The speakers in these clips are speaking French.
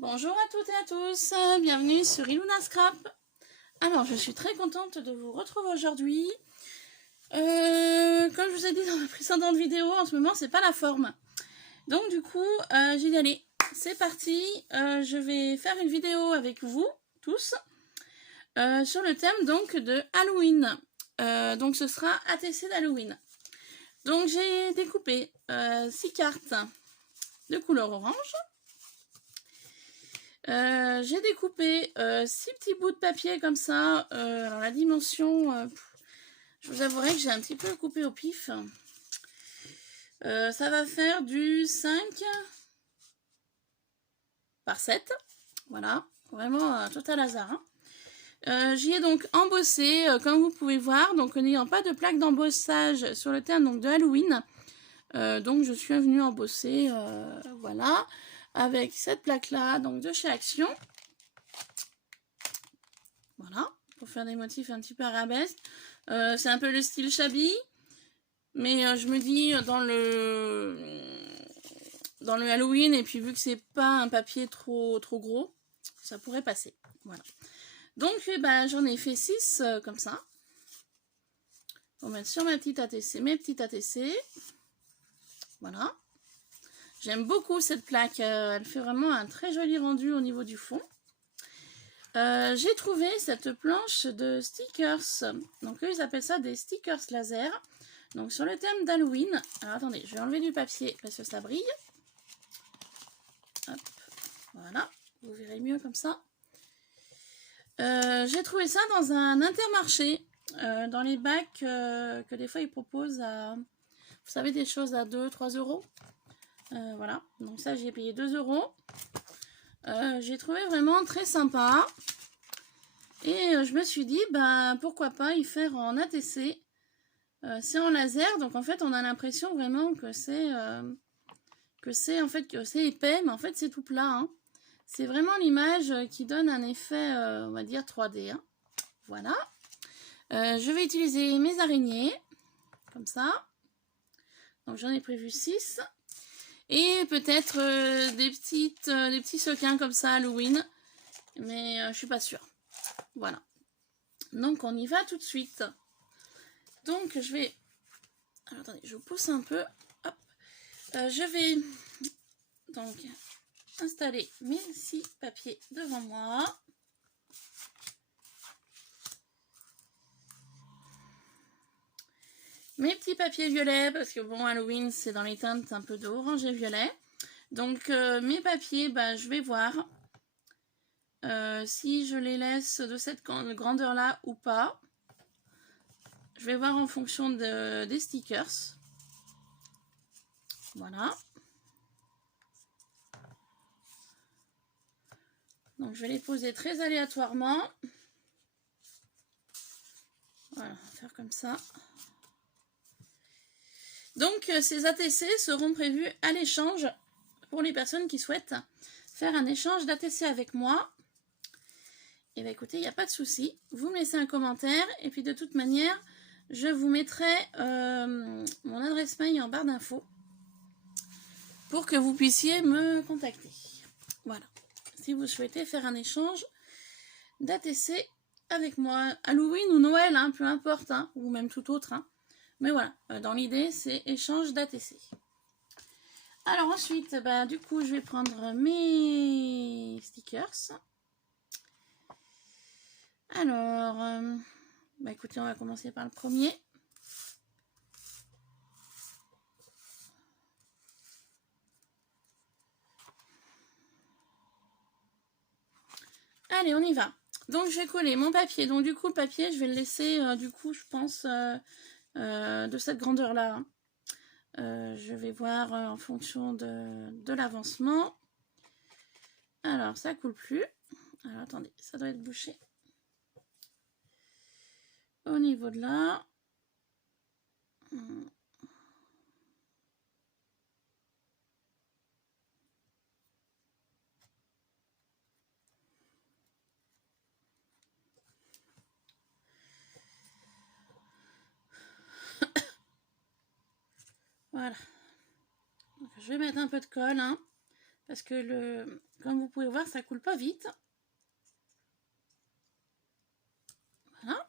Bonjour à toutes et à tous, bienvenue sur Iluna Scrap. Alors, je suis très contente de vous retrouver aujourd'hui. Comme je vous ai dit dans ma précédente vidéo, en ce moment, c'est pas la forme. Donc, du coup, j'ai dit, allez, c'est parti. Je vais faire une vidéo avec vous, tous, sur le thème donc de Halloween. Donc, ce sera ATC d'Halloween. Donc, j'ai découpé 6 cartes de couleur orange. J'ai découpé 6 petits bouts de papier comme ça. Alors la dimension, je vous avouerai que j'ai un petit peu coupé au pif. Ça va faire du 5 par 7. Voilà, vraiment un total hasard. Hein. J'y ai donc embossé, comme vous pouvez voir, donc n'ayant pas de plaque d'embossage sur le thème donc, de Halloween. Donc je suis venue embosser, voilà, avec cette plaque-là, donc de chez Action. Voilà, pour faire des motifs un petit peu arabesques. C'est un peu le style shabby, mais je me dis dans le Halloween, et puis vu que c'est pas un papier trop gros, ça pourrait passer. Voilà. Donc j'en ai fait 6 comme ça. Pour mettre sur ma petite ATC, mes petites ATC. Voilà. J'aime beaucoup cette plaque, elle fait vraiment un très joli rendu au niveau du fond. J'ai trouvé cette planche de stickers. Donc eux ils appellent ça des stickers laser. Donc sur le thème d'Halloween. Alors attendez, je vais enlever du papier parce que ça brille. Hop, voilà, vous verrez mieux comme ça. J'ai trouvé ça dans un Intermarché. Dans les bacs que des fois ils proposent à... Vous savez, des choses à 2-3 euros. Voilà, donc ça j'ai payé 2 euros. J'ai trouvé vraiment très sympa. Et je me suis dit, pourquoi pas y faire en ATC. C'est en laser, donc en fait on a l'impression vraiment que c'est épais, mais en fait c'est tout plat. Hein. C'est vraiment l'image qui donne un effet, on va dire 3D. Hein. Voilà. Je vais utiliser mes araignées, comme ça. Donc j'en ai prévu 6. Et peut-être des petits sequins comme ça Halloween, mais je suis pas sûre. Voilà. Donc on y va tout de suite. Donc je vais... Alors attendez, je vous pousse un peu. Hop. Je vais donc installer mes 6 papiers devant moi. Mes petits papiers violets, parce que bon, Halloween, c'est dans les teintes un peu d'orange et violet. Donc mes papiers, je vais voir si je les laisse de cette grandeur-là ou pas. Je vais voir en fonction des stickers. Voilà. Donc je vais les poser très aléatoirement. Voilà, faire comme ça. Donc ces ATC seront prévus à l'échange pour les personnes qui souhaitent faire un échange d'ATC avec moi. Et bien écoutez, il n'y a pas de souci. Vous me laissez un commentaire et puis de toute manière, je vous mettrai mon adresse mail en barre d'infos pour que vous puissiez me contacter. Voilà. Si vous souhaitez faire un échange d'ATC avec moi, Halloween ou Noël, hein, peu importe, hein, ou même tout autre. Hein. Mais voilà, dans l'idée, c'est échange d'ATC. Alors ensuite, du coup, je vais prendre mes stickers. Alors, écoutez, on va commencer par le premier. Allez, on y va. Donc, je vais coller mon papier. Donc, du coup, le papier, je vais le laisser, je pense, de cette grandeur-là. Hein. Je vais voir en fonction de l'avancement. Alors, ça coule plus. Alors, attendez, ça doit être bouché. Au niveau de là. Voilà. Donc, je vais mettre un peu de colle, hein, parce que comme vous pouvez voir, ça coule pas vite. Voilà.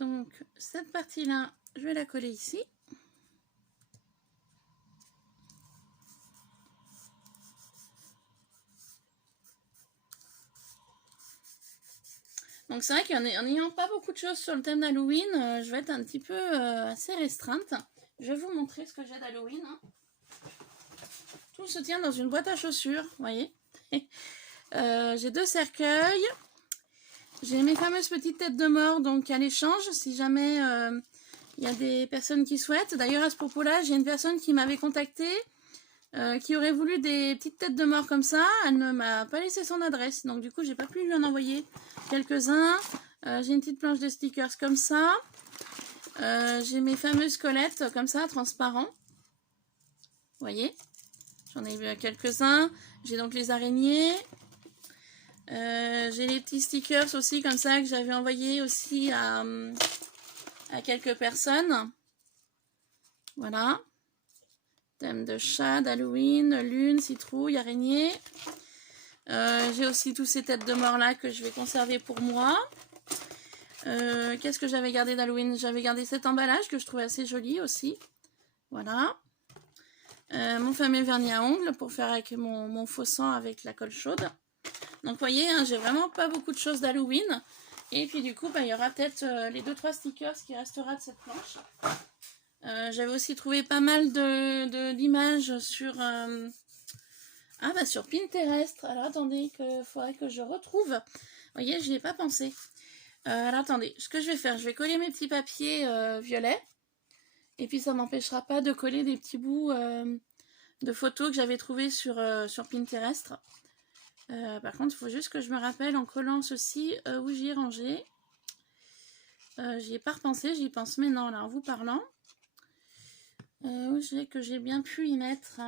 Donc cette partie-là, je vais la coller ici. Donc c'est vrai qu'en n'ayant pas beaucoup de choses sur le thème d'Halloween, je vais être un petit peu assez restreinte. Je vais vous montrer ce que j'ai d'Halloween. Hein. Tout se tient dans une boîte à chaussures, vous voyez. J'ai 2 cercueils. J'ai mes fameuses petites têtes de mort, donc à l'échange, si jamais il y a des personnes qui souhaitent. D'ailleurs, à ce propos-là, j'ai une personne qui m'avait contacté, qui aurait voulu des petites têtes de mort comme ça. Elle ne m'a pas laissé son adresse, donc du coup, j'ai pas pu lui en envoyer quelques-uns. J'ai une petite planche de stickers comme ça. J'ai mes fameuses collettes comme ça, transparents. Vous voyez, j'en ai vu quelques-uns. J'ai donc les araignées. J'ai les petits stickers aussi comme ça que j'avais envoyé aussi à quelques personnes. Voilà. Thème de chat, d'Halloween, lune, citrouille, araignée. J'ai aussi tous ces têtes de mort là que je vais conserver pour moi. Qu'est-ce que j'avais gardé d'Halloween? J'avais gardé cet emballage que je trouvais assez joli aussi. Voilà. Mon fameux vernis à ongles pour faire avec mon faux sang avec la colle chaude. Donc vous voyez, hein, j'ai vraiment pas beaucoup de choses d'Halloween. Et puis du coup, il y aura peut-être les 2-3 stickers qui restera de cette planche. J'avais aussi trouvé pas mal d'images sur, sur Pinterest. Alors attendez, il faudrait que je retrouve. Vous voyez, j'y ai pas pensé. Alors attendez, ce que je vais faire, je vais coller mes petits papiers violets. Et puis ça m'empêchera pas de coller des petits bouts de photos que j'avais trouvées sur Pinterest. Par contre, il faut juste que je me rappelle en collant ceci où j'y ai rangé. J'y ai pas repensé, j'y pense maintenant là en vous parlant. Où que j'ai bien pu y mettre.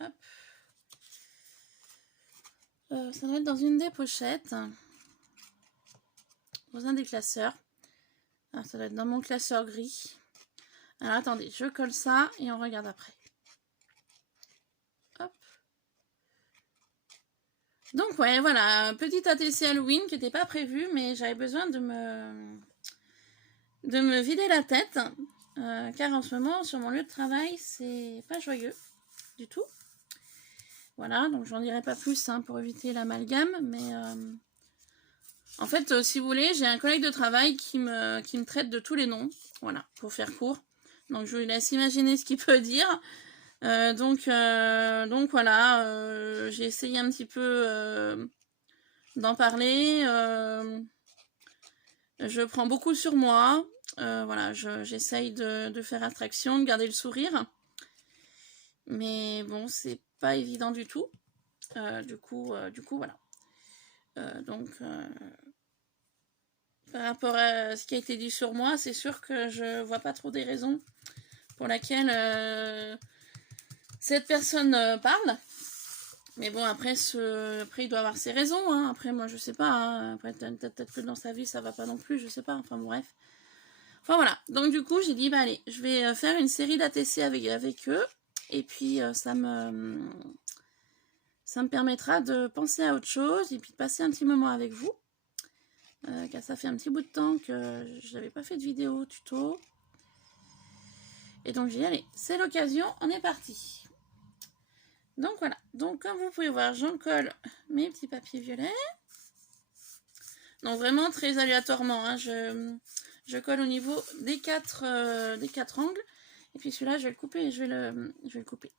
Hop. Ça doit être dans une des pochettes. Dans un des classeurs. Alors, ça doit être dans mon classeur gris. Alors attendez, je colle ça et on regarde après. Hop. Donc ouais, voilà, petit ATC Halloween qui n'était pas prévu, mais j'avais besoin de me vider la tête. Car en ce moment, sur mon lieu de travail, c'est pas joyeux du tout. Voilà, donc j'en dirai pas plus hein, pour éviter l'amalgame, mais en fait, si vous voulez, j'ai un collègue de travail qui me traite de tous les noms, voilà, pour faire court. Donc je vous laisse imaginer ce qu'il peut dire. Donc voilà, j'ai essayé un petit peu d'en parler. Je prends beaucoup sur moi. Voilà, j'essaye de faire abstraction, de garder le sourire. Mais bon, c'est pas évident du tout. Du coup, voilà. Par rapport à ce qui a été dit sur moi, c'est sûr que je vois pas trop des raisons pour laquelle cette personne parle. Mais bon, après, il doit avoir ses raisons. Hein. Après, moi, je sais pas. Hein. Après, peut-être que dans sa vie, ça va pas non plus. Je sais pas. Enfin, bref. Enfin, voilà. Donc, du coup, j'ai dit, bah, allez, je vais faire une série d'ATC avec eux. Et puis, ça me permettra de penser à autre chose. Et puis, de passer un petit moment avec vous. Car ça fait un petit bout de temps que je n'avais pas fait de vidéo tuto. Et donc, j'ai dit, allez, c'est l'occasion. On est parti. Donc voilà, donc comme vous pouvez voir, j'en colle mes petits papiers violets. Donc vraiment très aléatoirement, hein, je colle au niveau des quatre angles. Et puis celui-là, je vais le couper et je vais le couper.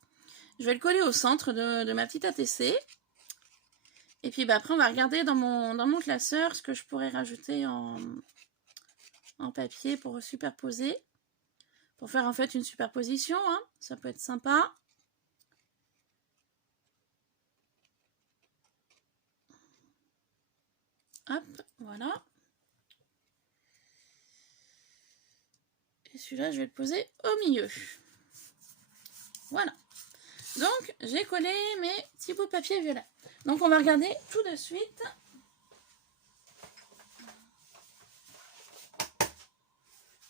Je vais le coller au centre de ma petite ATC. Et puis bah, après, on va regarder dans mon classeur ce que je pourrais rajouter en papier pour superposer. Pour faire en fait une superposition, hein, ça peut être sympa. Hop, voilà. Et celui-là, je vais le poser au milieu. Voilà. Donc, j'ai collé mes petits bouts de papier violet. Donc, on va regarder tout de suite.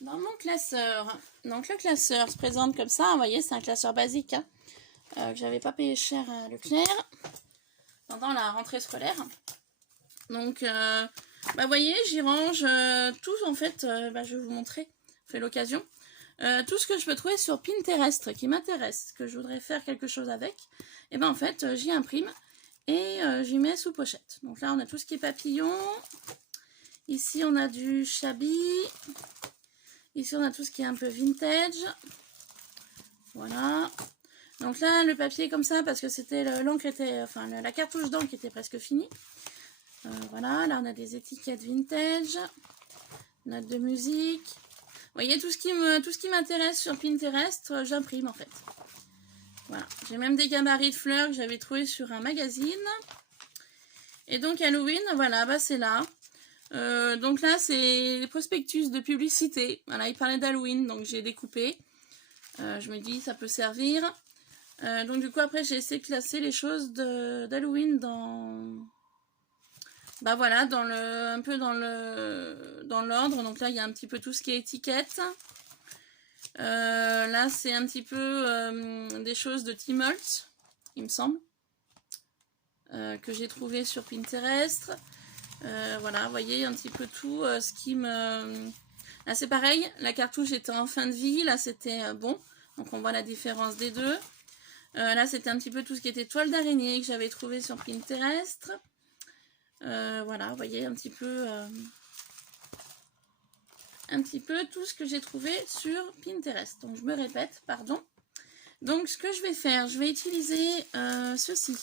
dans mon classeur. Donc le classeur se présente comme ça, vous voyez, c'est un classeur basique hein, que j'avais pas payé cher à Leclerc pendant la rentrée scolaire. Donc, vous voyez, j'y range tout en fait, je vais vous montrer, c'est l'occasion. Tout ce que je peux trouver sur Pinterest qui m'intéresse, que je voudrais faire quelque chose avec, et en fait, j'y imprime et j'y mets sous pochette. Donc là, on a tout ce qui est papillon. Ici, on a du shabby. Ici, on a tout ce qui est un peu vintage. Voilà. Donc là, le papier est comme ça parce que c'était l'encre était, enfin la cartouche d'encre était presque finie. Voilà, là on a des étiquettes vintage, notes de musique. Vous voyez, tout ce qui m'intéresse sur Pinterest, j'imprime en fait. Voilà, j'ai même des gabarits de fleurs que j'avais trouvé sur un magazine. Et donc Halloween, voilà, c'est là. Donc là, c'est les prospectus de publicité. Voilà, il parlait d'Halloween, donc j'ai découpé. Je me dis, ça peut servir. Donc du coup, après, j'ai essayé de classer les choses d'Halloween dans... voilà, un peu dans l'ordre. Donc là, il y a un petit peu tout ce qui est étiquette. Là, c'est un petit peu des choses de Tmalt, il me semble, que j'ai trouvé sur Pinterest. Voilà, vous voyez un petit peu tout ce qui me... Là, c'est pareil, la cartouche était en fin de vie. Là, c'était bon. Donc, on voit la différence des deux. Là, c'était un petit peu tout ce qui était toile d'araignée que j'avais trouvé sur Pinterest. Voilà, vous voyez un petit peu tout ce que j'ai trouvé sur Pinterest. Donc, je me répète, pardon. Donc, ce que je vais faire, je vais utiliser ceci.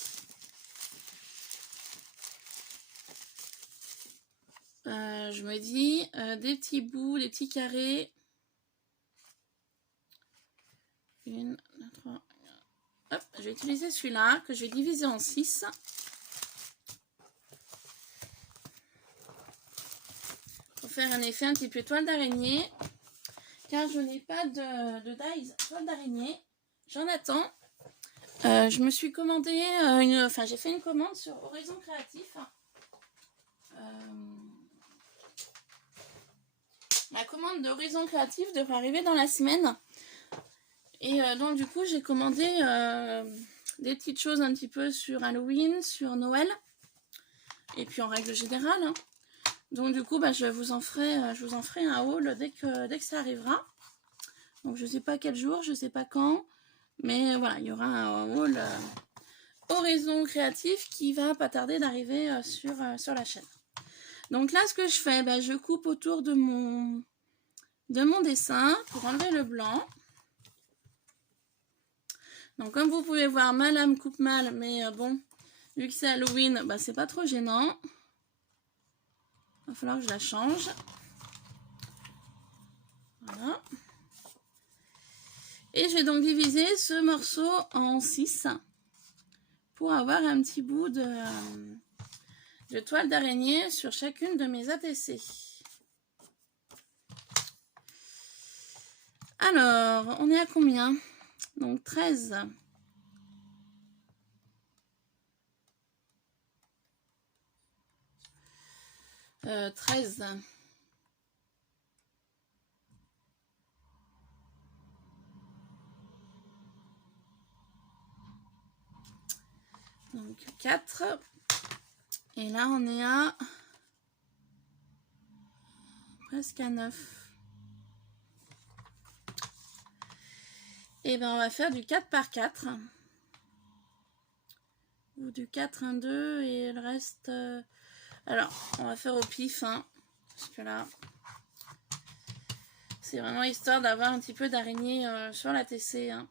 Je me dis des petits bouts, des petits carrés. 1, 2, 3. Hop, je vais utiliser celui-là que je vais diviser en 6. Pour faire un effet un petit peu toile d'araignée. Car je n'ai pas de dies toile d'araignée. J'en attends. Je me suis commandé j'ai fait une commande sur Horizon Créatif. La commande de Horizon Créatif devrait arriver dans la semaine. Et donc du coup j'ai commandé des petites choses un petit peu sur Halloween, sur Noël. Et puis en règle générale. Hein. Donc du coup je vous en ferai un haul dès que ça arrivera. Donc je ne sais pas quel jour, je ne sais pas quand. Mais voilà, il y aura un haul Horizon Créatif qui va pas tarder d'arriver sur la chaîne. Donc là, ce que je fais, je coupe autour de mon dessin pour enlever le blanc. Donc comme vous pouvez voir, ma lame coupe mal, mais bon, vu que c'est Halloween, c'est pas trop gênant. Il va falloir que je la change. Voilà. Et je vais donc diviser ce morceau en 6 pour avoir un petit bout de toile d'araignée sur chacune de mes ATC. Alors, on est à combien? Donc 13. Euh, 13. Donc 4. Et là, on est à presque à 9. Et on va faire du 4 par 4. Ou du 4, 1, 2. Et le reste... Alors, on va faire au pif. Hein, parce que là, c'est vraiment histoire d'avoir un petit peu d'araignée sur la TC. Hein.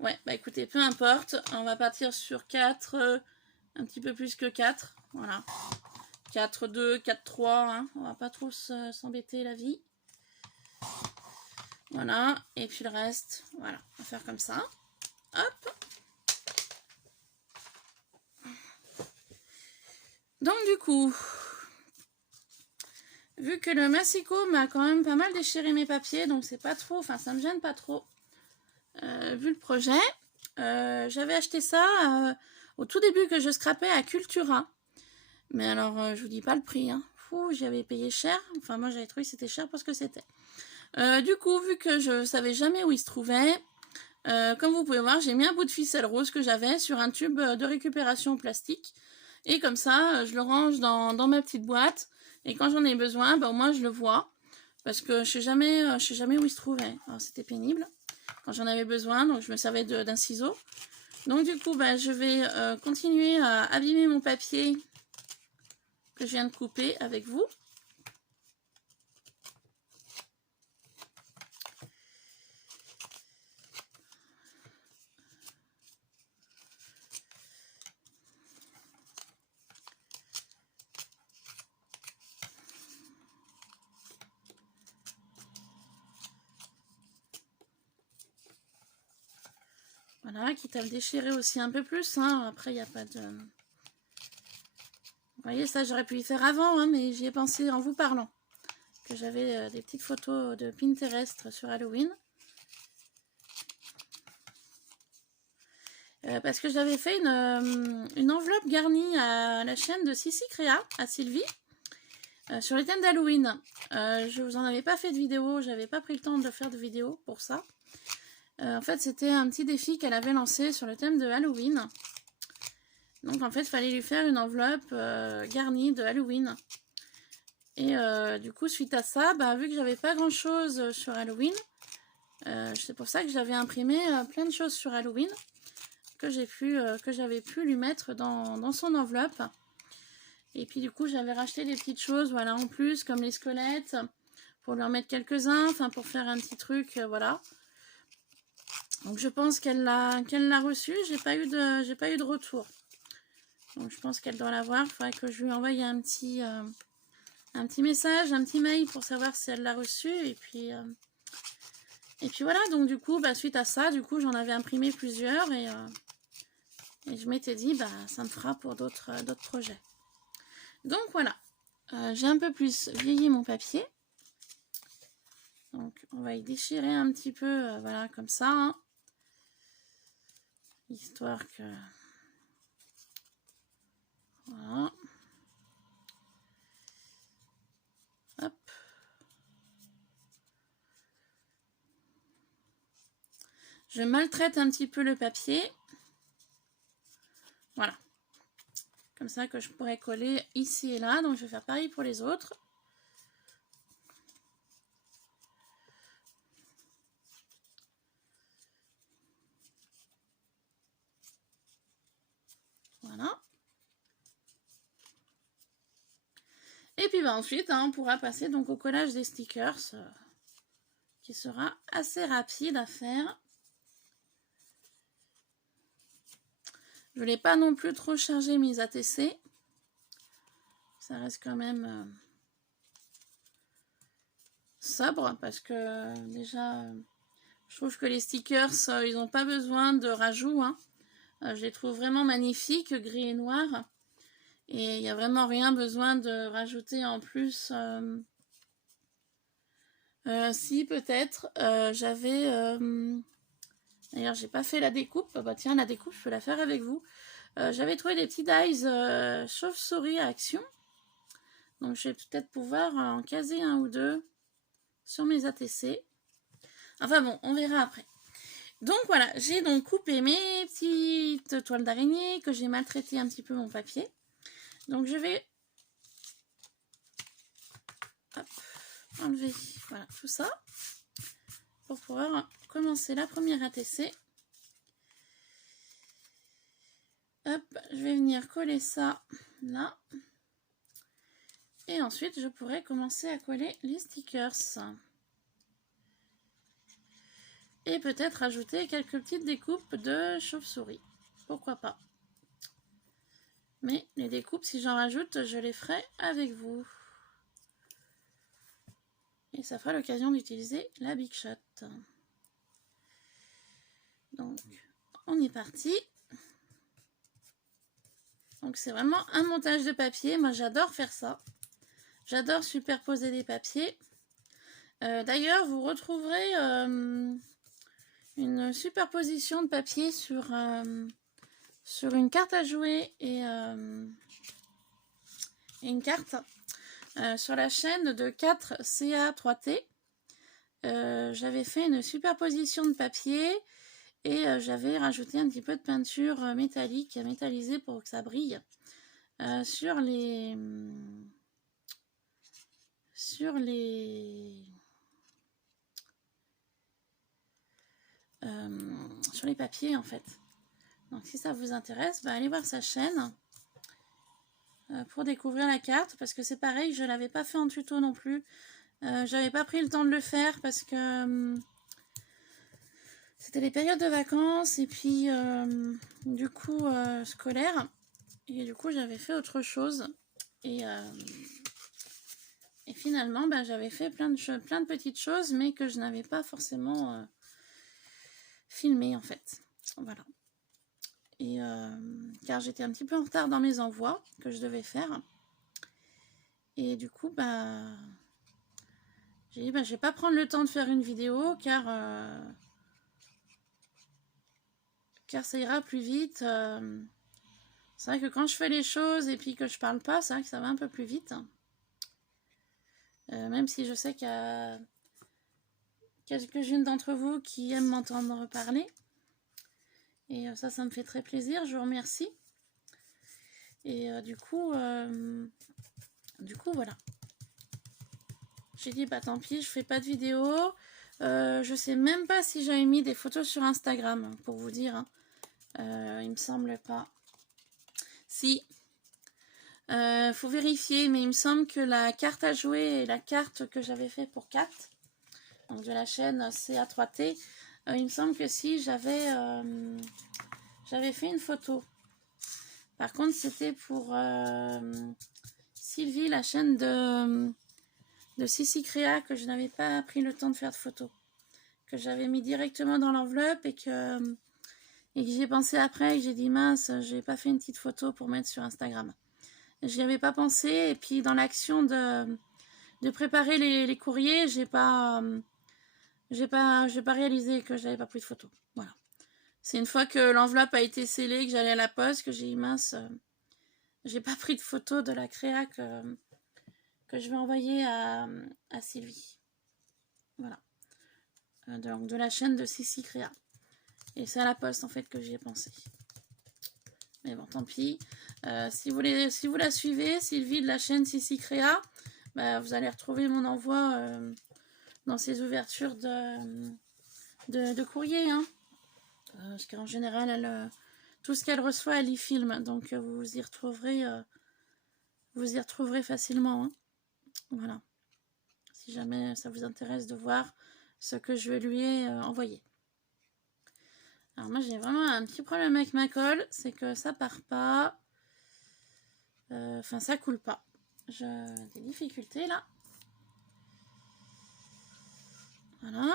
Ouais, écoutez, peu importe. On va partir sur 4, un petit peu plus que 4. Voilà. 4, 2, 4, 3. Hein. On va pas trop s'embêter la vie. Voilà. Et puis le reste, voilà. On va faire comme ça. Hop. Donc du coup, vu que le massicot m'a quand même pas mal déchiré mes papiers, donc c'est pas trop, enfin ça me gêne pas trop, vu le projet. J'avais acheté ça au tout début que je scrapais à Cultura. Mais alors, je vous dis pas le prix. Hein. J'avais payé cher. Enfin, moi, j'avais trouvé que c'était cher parce que c'était. Du coup, vu que je savais jamais où il se trouvait, comme vous pouvez voir, j'ai mis un bout de ficelle rose que j'avais sur un tube de récupération plastique. Et comme ça, je le range dans ma petite boîte. Et quand j'en ai besoin, ben, au moins je le vois. Parce que je sais jamais où il se trouvait. Alors c'était pénible quand j'en avais besoin, donc je me servais d'un ciseau. Donc du coup, ben, je vais continuer à abîmer mon papier que je viens de couper avec vous. Voilà, quitte à le déchirer aussi un peu plus. Hein. Après, il n'y a pas de... Vous voyez, ça, j'aurais pu y faire avant, hein, mais j'y ai pensé en vous parlant. Que j'avais des petites photos de Pinterest sur Halloween. Parce que j'avais fait une enveloppe garnie à la chaîne de Sissi Créa, à Sylvie, sur les thèmes d'Halloween. Je vous en avais pas fait de vidéo, j'avais pas pris le temps de faire de vidéo pour ça. En fait, c'était un petit défi qu'elle avait lancé sur le thème de Halloween. Donc, en fait, il fallait lui faire une enveloppe garnie de Halloween. Et du coup, suite à ça, bah, vu que j'avais pas grand-chose sur Halloween, c'est pour ça que j'avais imprimé plein de choses sur Halloween que j'avais pu lui mettre dans son enveloppe. Et puis, du coup, j'avais racheté des petites choses, voilà, en plus, comme les squelettes, pour lui en mettre quelques-uns, enfin, pour faire un petit truc, voilà. Donc je pense qu'elle l'a reçu. J'ai pas eu de retour. Donc je pense qu'elle doit l'avoir. Il faudrait que je lui envoie un petit message, un petit mail pour savoir si elle l'a reçu. Et puis voilà. Donc du coup, bah, suite à ça, du coup, j'en avais imprimé plusieurs et je m'étais dit, bah, ça me fera pour d'autres projets. Donc voilà. J'ai un peu plus vieilli mon papier. Donc on va y déchirer un petit peu, voilà, comme ça. Hein. Histoire que... Voilà. Hop. Je maltraite un petit peu le papier. Voilà. Comme ça que je pourrais coller ici et là. Donc je vais faire pareil pour les autres. Voilà. Et puis bah, ensuite, hein, on pourra passer donc au collage des stickers, qui sera assez rapide à faire. Je ne voulais pas non plus trop charger mes ATC. Ça reste quand même sobre parce que déjà, je trouve que les stickers, ils n'ont pas besoin de rajout. Hein. Je les trouve vraiment magnifiques, gris et noir. Et il n'y a vraiment rien besoin de rajouter en plus. Si, peut-être, j'avais... D'ailleurs, j'ai pas fait la découpe. Bah tiens, la découpe, je peux la faire avec vous. J'avais trouvé des petits dies chauve-souris à action. Donc, je vais peut-être pouvoir en caser un ou deux sur mes ATC. Enfin bon, on verra après. Donc voilà, j'ai donc coupé mes petites toiles d'araignée que j'ai maltraité un petit peu mon papier. Donc je vais enlever voilà, tout ça pour pouvoir commencer la première ATC. Hop, je vais venir coller ça là. Et ensuite, je pourrai commencer à coller les stickers. Et peut-être ajouter quelques petites découpes de chauve-souris. Pourquoi pas. Mais les découpes, si j'en rajoute, je les ferai avec vous. Et ça fera l'occasion d'utiliser la Big Shot. Donc, on est parti. Donc, c'est vraiment un montage de papier. Moi, j'adore faire ça. J'adore superposer des papiers. D'ailleurs, vous retrouverez une superposition de papier sur une carte à jouer et une carte sur la chaîne de 4CA3T. j'avais fait une superposition de papier et j'avais rajouté un petit peu de peinture métallique, métallisée pour que ça brille sur les papiers en fait. Donc si ça vous intéresse, bah, allez voir sa chaîne pour découvrir la carte, parce que c'est pareil, je ne l'avais pas fait en tuto non plus. J'avais pas pris le temps de le faire parce que c'était les périodes de vacances et puis du coup scolaire, et du coup j'avais fait autre chose et finalement bah, j'avais fait plein de petites choses mais que je n'avais pas forcément filmé en fait, voilà. Et car j'étais un petit peu en retard dans mes envois que je devais faire, et du coup bah j'ai dit bah, je vais pas prendre le temps de faire une vidéo car ça ira plus vite. C'est vrai que quand je fais les choses et puis que je parle pas, c'est vrai que ça va un peu plus vite. Même si je sais qu'il y a quelques-unes d'entre vous qui aiment m'entendre parler. Et ça me fait très plaisir, je vous remercie. Et du coup, voilà. J'ai dit, bah tant pis, je fais pas de vidéo. Je sais même pas si j'avais mis des photos sur Instagram, pour vous dire. Hein. Il me semble pas. Si. Faut vérifier, mais il me semble que la carte à jouer et la carte que j'avais fait pour 4, donc de la chaîne CA3T, il me semble que si j'avais fait une photo. Par contre, c'était pour Sylvie, la chaîne de Sissi Créa, que je n'avais pas pris le temps de faire de photo, que j'avais mis directement dans l'enveloppe et que j'y ai pensé après et que j'ai dit mince, j'ai pas fait une petite photo pour mettre sur Instagram. J'y avais pas pensé, et puis dans l'action de préparer les courriers, j'ai pas réalisé que j'avais pas pris de photo. Voilà. C'est une fois que l'enveloppe a été scellée, que j'allais à la poste, que j'ai dit mince, j'ai pas pris de photo de la créa que je vais envoyer à Sylvie. Voilà. Donc de la chaîne de Sissi Créa. Et c'est à la poste en fait que j'y ai pensé. Mais bon, tant pis. Si vous la suivez, Sylvie de la chaîne Sissi Créa, bah, vous allez retrouver mon envoi dans ses ouvertures de courrier. Hein. Parce qu'en général, tout ce qu'elle reçoit, elle y filme. Donc vous y retrouverez facilement. Hein. Voilà. Si jamais ça vous intéresse de voir ce que je lui ai envoyé. Alors moi j'ai vraiment un petit problème avec ma colle, c'est que ça part pas. Enfin ça coule pas. J'ai des difficultés là. Voilà.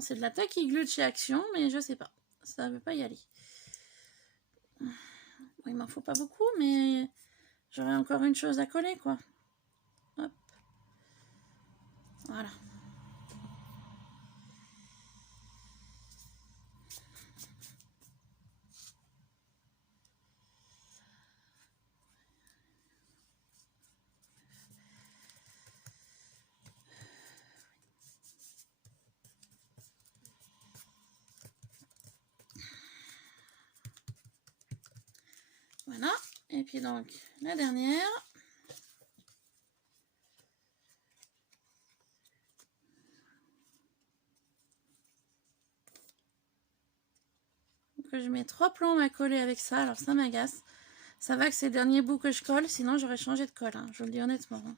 C'est de la taille glue de chez Action, mais je sais pas. Ça veut pas y aller. Bon, il m'en faut pas beaucoup, mais j'aurais encore une chose à coller quoi. Hop. Voilà. Voilà. Et puis donc, la dernière. Donc, je mets 3 plombs à coller avec ça. Alors ça m'agace. Ça va que c'est le dernier bout que je colle. Sinon, j'aurais changé de colle. Hein, je vous le dis honnêtement. Hein.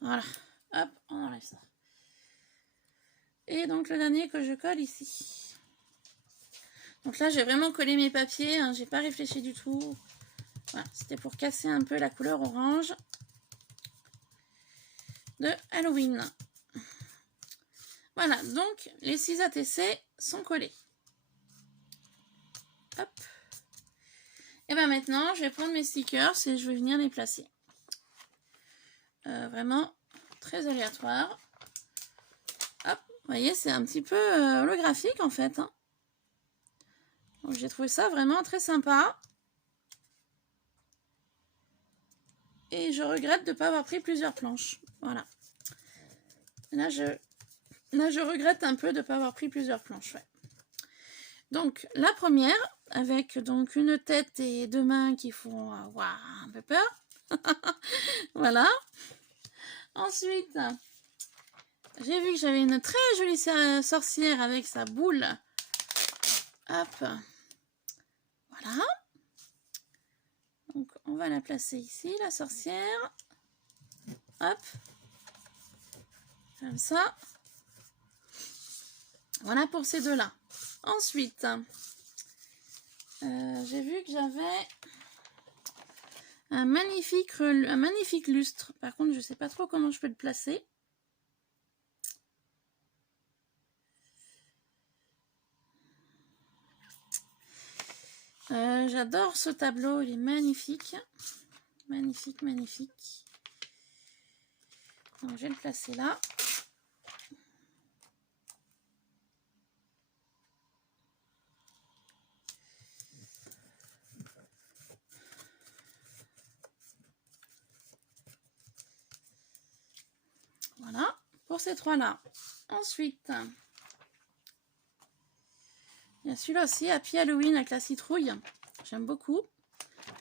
Voilà. Hop, on enlève ça. Et donc, le dernier que je colle ici. Donc là, j'ai vraiment collé mes papiers. Hein, j'ai pas réfléchi du tout. Voilà, c'était pour casser un peu la couleur orange de Halloween. Voilà, donc les 6 ATC sont collés. Hop. Et bien maintenant, je vais prendre mes stickers et je vais venir les placer. Vraiment très aléatoire. Hop, vous voyez, c'est un petit peu holographique en fait. Hein. Donc j'ai trouvé ça vraiment très sympa. Et je regrette de ne pas avoir pris plusieurs planches. Voilà. Là, je regrette un peu de ne pas avoir pris plusieurs planches. Ouais. Donc, la première, avec donc une tête et deux mains qui font un peu peur. Voilà. Ensuite, j'ai vu que j'avais une très jolie sorcière avec sa boule. Hop. Voilà. Donc, on va la placer ici, la sorcière. Hop. Comme ça. Voilà pour ces deux-là. Ensuite, j'ai vu que j'avais un magnifique lustre. Par contre, je ne sais pas trop comment je peux le placer. J'adore ce tableau, il est magnifique. Magnifique, magnifique. Donc, je vais le placer là. Voilà, pour ces trois-là. Ensuite, il y a celui-là aussi, Happy Halloween avec la citrouille. J'aime beaucoup.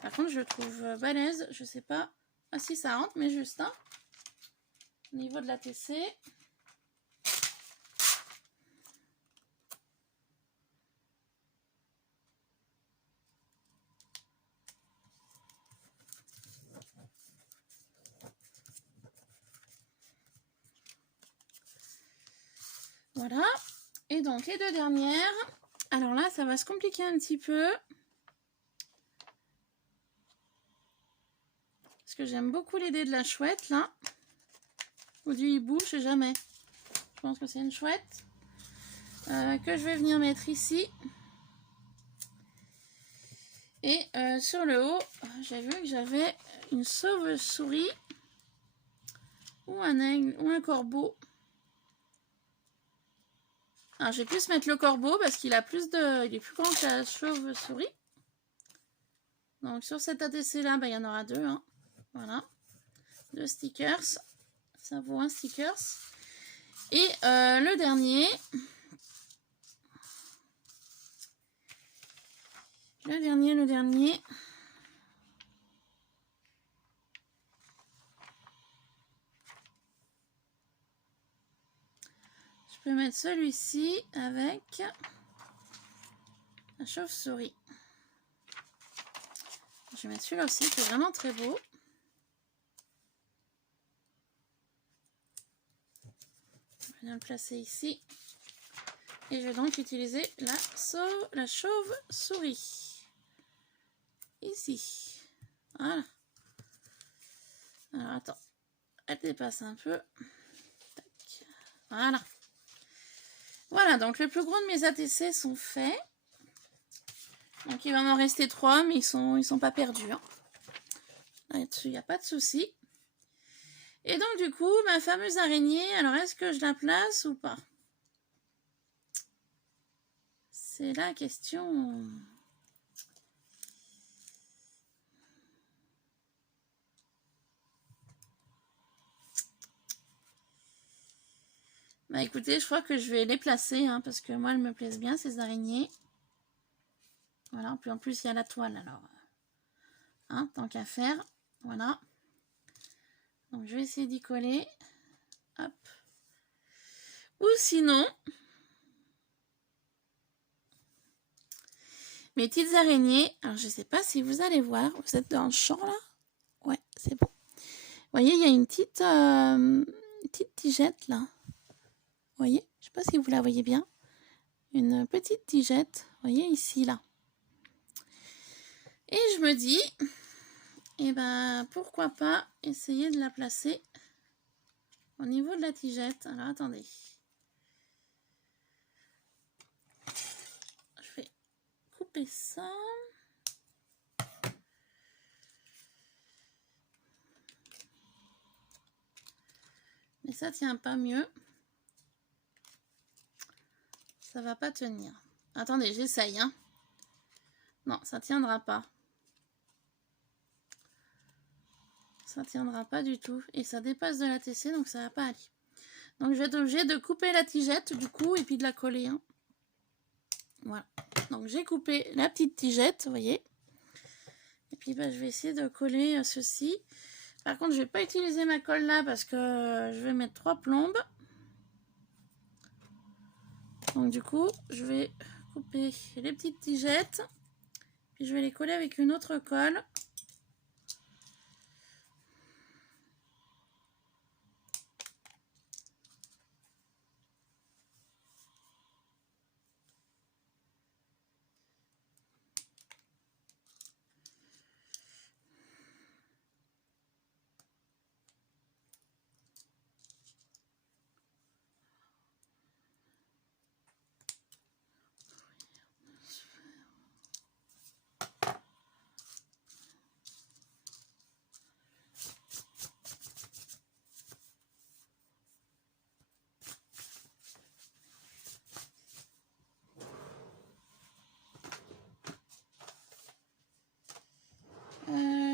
Par contre, je le trouve balèze. Je sais pas si ça rentre, mais juste au niveau de la TC. Voilà. Et donc, les deux dernières. Alors là, ça va se compliquer un petit peu. Parce que j'aime beaucoup l'idée de la chouette, là. Ou du hibou, je sais jamais. Je pense que c'est une chouette. Que je vais venir mettre ici. Et sur le haut, j'ai vu que j'avais une sauve-souris. Ou un aigle, ou un corbeau. Alors, j'ai pu se mettre le corbeau parce qu'il a il est plus grand que la chauve-souris. Donc, sur cet ATC là, il y en aura deux. Hein. Voilà. 2 stickers. Ça vaut un stickers. Et le dernier. Le dernier. Je peux mettre celui-ci avec la chauve-souris. Je vais mettre celui-là aussi qui est vraiment très beau. Je vais le placer ici. Et je vais donc utiliser la chauve-souris. Ici. Voilà. Alors attends. Elle dépasse un peu. Tac. Voilà. Voilà, donc le plus gros de mes ATC sont faits. Donc il va m'en rester 3, mais ils sont pas perdus. Hein. Là-dessus, il n'y a pas de souci. Et donc du coup, ma fameuse araignée, alors est-ce que je la place ou pas? C'est la question. Bah écoutez, je crois que je vais les placer, hein, parce que moi, elles me plaisent bien, ces araignées. Voilà, puis en plus, il y a la toile, alors. Hein, tant qu'à faire. Voilà. Donc, je vais essayer d'y coller. Hop. Ou sinon, mes petites araignées. Alors, je sais pas si vous allez voir. Vous êtes dans le champ, là? Ouais, c'est bon. Vous voyez, il y a une petite tigette, là. Vous voyez? Je sais pas si vous la voyez bien. Une petite tigette. Vous voyez, ici, là. Et je me dis, eh ben, pourquoi pas essayer de la placer au niveau de la tigette. Alors, attendez. Je vais couper ça. Mais ça tient pas mieux. Ça va pas tenir. Attendez, j'essaye. Hein. Non, ça tiendra pas. ça tiendra pas du tout. Et ça dépasse de l'ATC, donc ça va pas aller. Donc je vais être obligée de couper la tigette du coup et puis de la coller. Hein. Voilà. Donc j'ai coupé la petite tigette, vous voyez. Et puis bah, je vais essayer de coller ceci. Par contre, je vais pas utiliser ma colle là parce que je vais mettre 3 plombes. Donc du coup, je vais couper les petites tigettes. Puis je vais les coller avec une autre colle.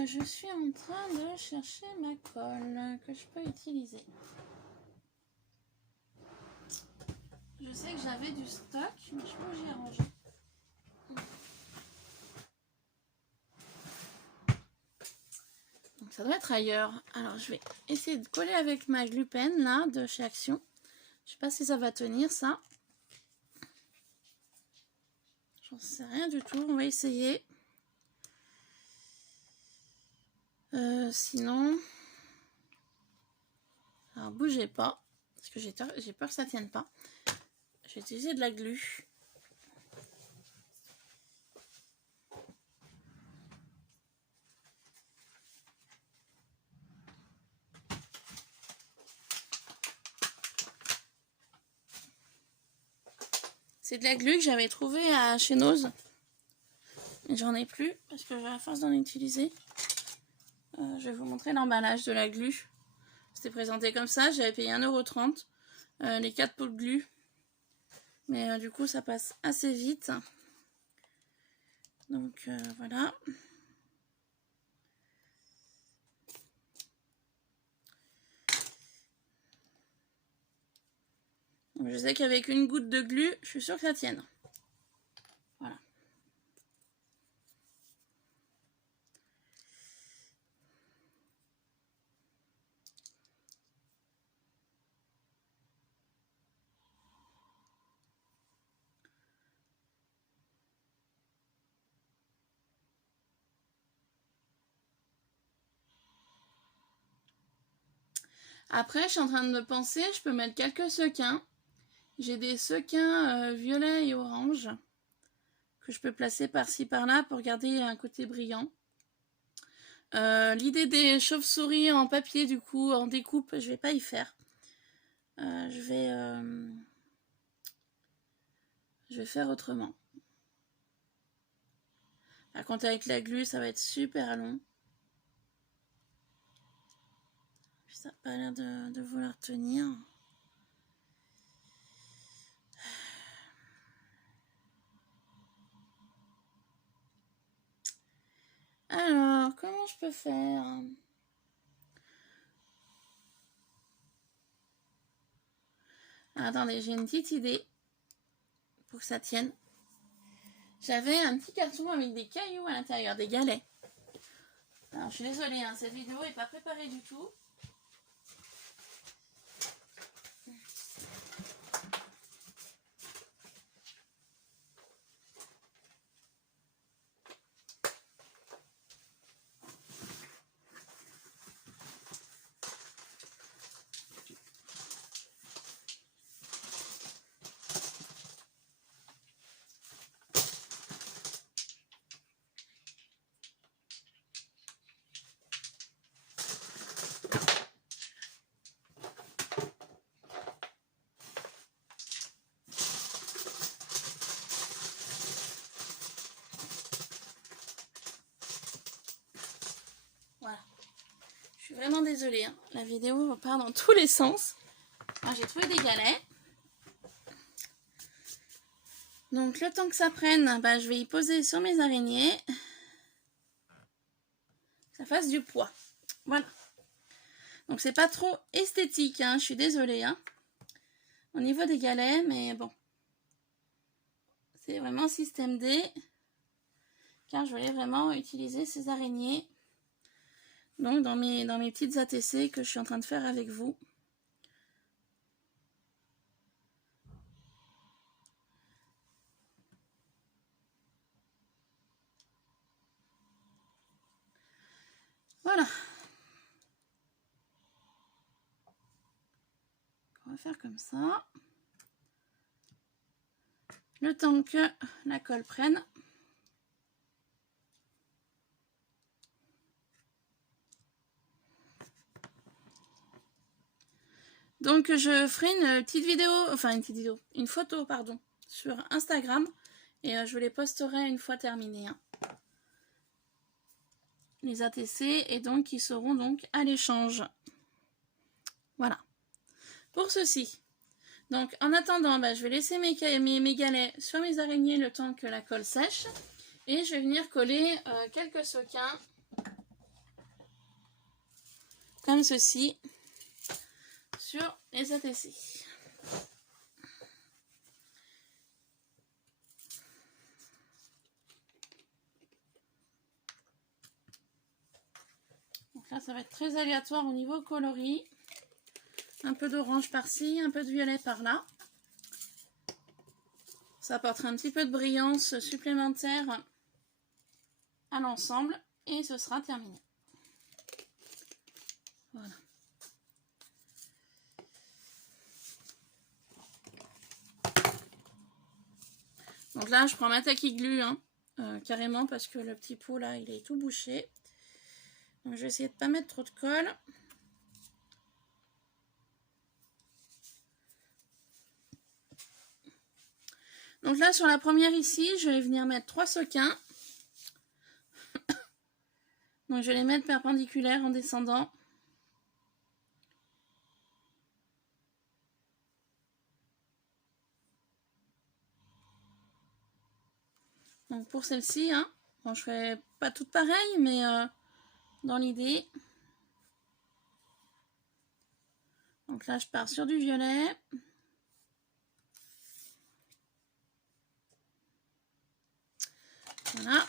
Je suis en train de chercher ma colle que je peux utiliser. Je sais que j'avais du stock, mais je peux j'y ai rangé. Donc ça doit être ailleurs. Alors je vais essayer de coller avec ma glue pen là de chez Action. Je sais pas si ça va tenir ça. J'en sais rien du tout. On va essayer. Sinon, alors bougez pas parce que j'ai peur que ça tienne pas. Je vais utiliser de la glu. C'est de la glu que j'avais trouvé chez Nose. Mais j'en ai plus parce que à force d'en utiliser. Je vais vous montrer l'emballage de la glu. C'était présenté comme ça. J'avais payé 1,30 €. Les 4 pots de glu. Mais du coup, ça passe assez vite. Donc voilà. Donc, je sais qu'avec une goutte de glu, je suis sûre que ça tienne. Voilà. Après, je suis en train de me penser, je peux mettre quelques sequins. J'ai des sequins violets et orange que je peux placer par-ci par-là pour garder un côté brillant. L'idée des chauves-souris en papier, du coup, en découpe, je vais pas y faire. Je vais faire autrement. Par contre, avec la glu, ça va être super long. Puis ça n'a pas l'air de vouloir tenir. Alors, comment je peux faire? Attendez, j'ai une petite idée pour que ça tienne. J'avais un petit carton avec des cailloux à l'intérieur, des galets. Alors, je suis désolée, hein, cette vidéo n'est pas préparée du tout. Voilà. Je suis vraiment désolée, hein. La vidéo part dans tous les sens. Alors, j'ai trouvé des galets. Donc, le temps que ça prenne, bah, je vais y poser sur mes araignées. Que ça fasse du poids. Voilà. Donc c'est pas trop esthétique, hein, je suis désolée, hein, au niveau des galets, mais bon. C'est vraiment système D, car je voulais vraiment utiliser ces araignées. Donc dans mes petites ATC que je suis en train de faire avec vous. Voilà. On va faire comme ça. Le temps que la colle prenne. Donc je ferai une petite vidéo, enfin une photo, pardon, sur Instagram. Et je les posterai une fois terminés. Hein. Les ATC, et donc ils seront donc à l'échange. Voilà. Pour ceci. Donc en attendant, je vais laisser mes galets sur mes araignées le temps que la colle sèche. Et je vais venir coller quelques sequins. Comme ceci. Sur les ATC. Donc là, ça va être très aléatoire au niveau coloris. Un peu d'orange par-ci, un peu de violet par-là. Ça apportera un petit peu de brillance supplémentaire à l'ensemble et ce sera terminé. Voilà. Donc là, je prends ma tacky glue, hein, carrément, parce que le petit pot là, il est tout bouché. Donc je vais essayer de ne pas mettre trop de colle. Donc là, sur la première ici, je vais venir mettre 3 sequins. Donc je vais les mettre perpendiculaires en descendant. Donc pour celle-ci, hein, bon, je ne ferai pas toutes pareilles, mais dans l'idée. Donc là, je pars sur du violet. Voilà.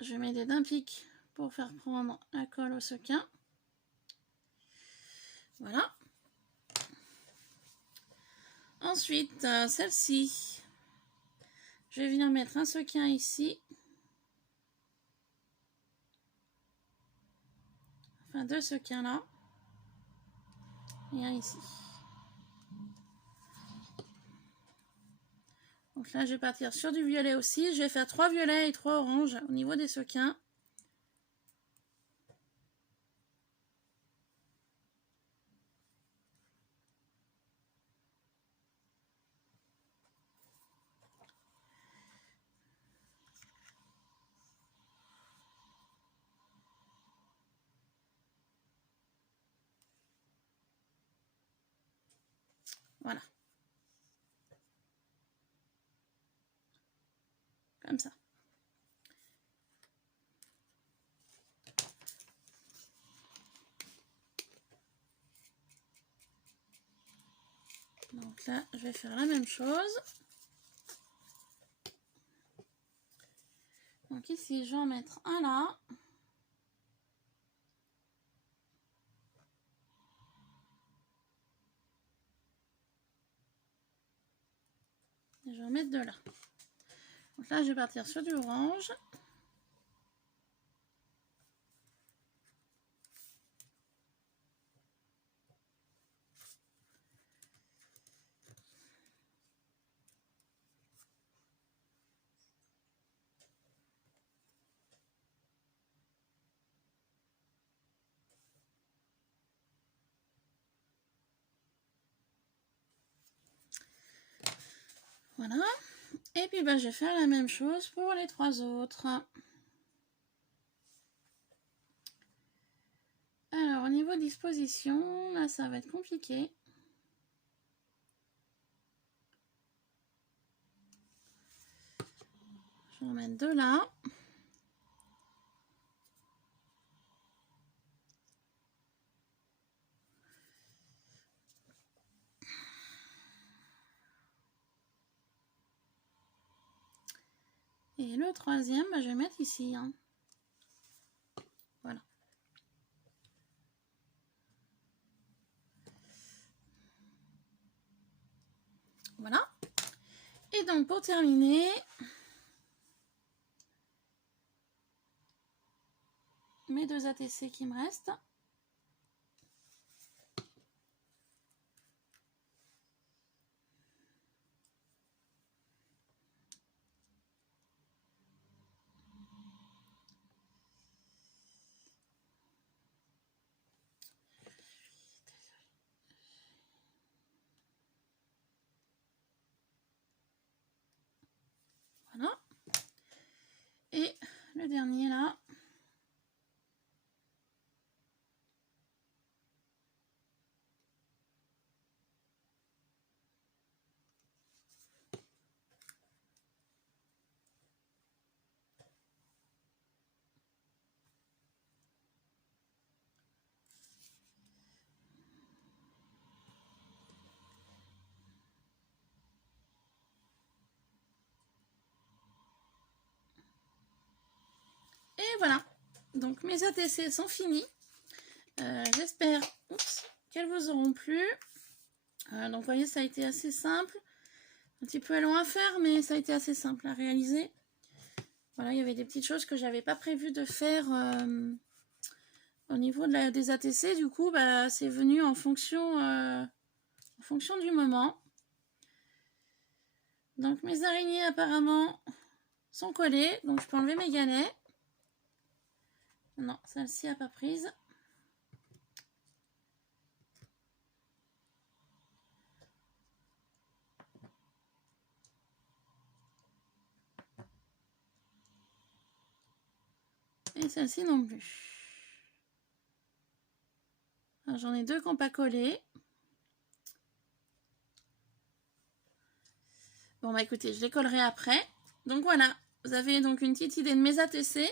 Je mets des d'un pic pour faire prendre la colle au sequin. Voilà. Ensuite, celle-ci, je vais venir mettre un sequin ici. Enfin, 2 sequins là. Et un ici. Donc là, je vais partir sur du violet aussi. Je vais faire 3 violets et 3 oranges au niveau des sequins. Voilà. Comme ça. Donc là, je vais faire la même chose. Donc ici, je vais en mettre un là. Et je vais en mettre 2 là. Donc là, je vais partir sur du orange. Voilà. Et puis, je vais faire la même chose pour les 3 autres. Alors, au niveau disposition, là, ça va être compliqué. Je vais en mettre 2 là. Et le troisième, je vais mettre ici. Hein. Voilà. Voilà. Et donc pour terminer, mes 2 ATC qui me restent. Voilà. Et le dernier là. Et voilà, donc mes ATC sont finis. J'espère qu'elles vous auront plu. Donc vous voyez, ça a été assez simple. Un petit peu long à faire, mais ça a été assez simple à réaliser. Voilà, il y avait des petites choses que j'avais pas prévu de faire au niveau des ATC. Du coup, bah, c'est venu en fonction du moment. Donc mes araignées apparemment sont collées. Donc je peux enlever mes galets. Non, celle-ci n'a pas prise. Et celle-ci non plus. J'en ai 2 qui n'ont pas collé. Bon bah écoutez, je les collerai après. Donc voilà, vous avez donc une petite idée de mes ATC.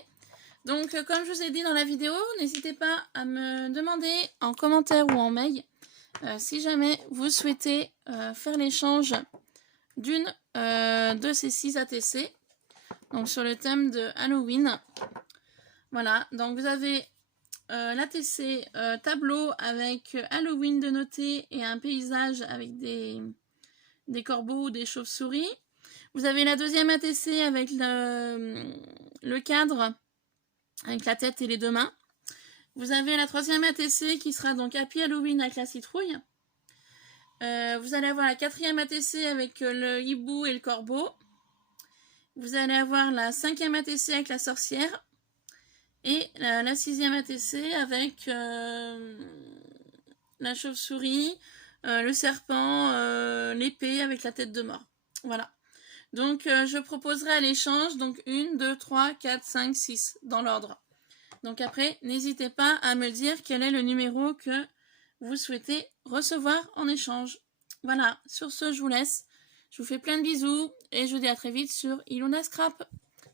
Donc comme je vous ai dit dans la vidéo, n'hésitez pas à me demander en commentaire ou en mail si jamais vous souhaitez faire l'échange d'une de ces 6 ATC. Donc sur le thème de Halloween. Voilà, donc vous avez l'ATC tableau avec Halloween de noter et un paysage avec des corbeaux ou des chauves-souris. Vous avez la deuxième ATC avec le cadre avec la tête et les 2 mains. Vous avez la troisième ATC qui sera donc Happy Halloween avec la citrouille. Vous allez avoir la quatrième ATC avec le hibou et le corbeau. Vous allez avoir la 5e ATC avec la sorcière. Et la 6e ATC avec la chauve-souris, le serpent, l'épée avec la tête de mort. Voilà. Donc je proposerai à l'échange donc 1, 2, 3, 4, 5, 6 dans l'ordre. Donc après, n'hésitez pas à me dire quel est le numéro que vous souhaitez recevoir en échange. Voilà, sur ce, je vous laisse. Je vous fais plein de bisous et je vous dis à très vite sur Ilona Scrap.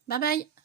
Bye bye!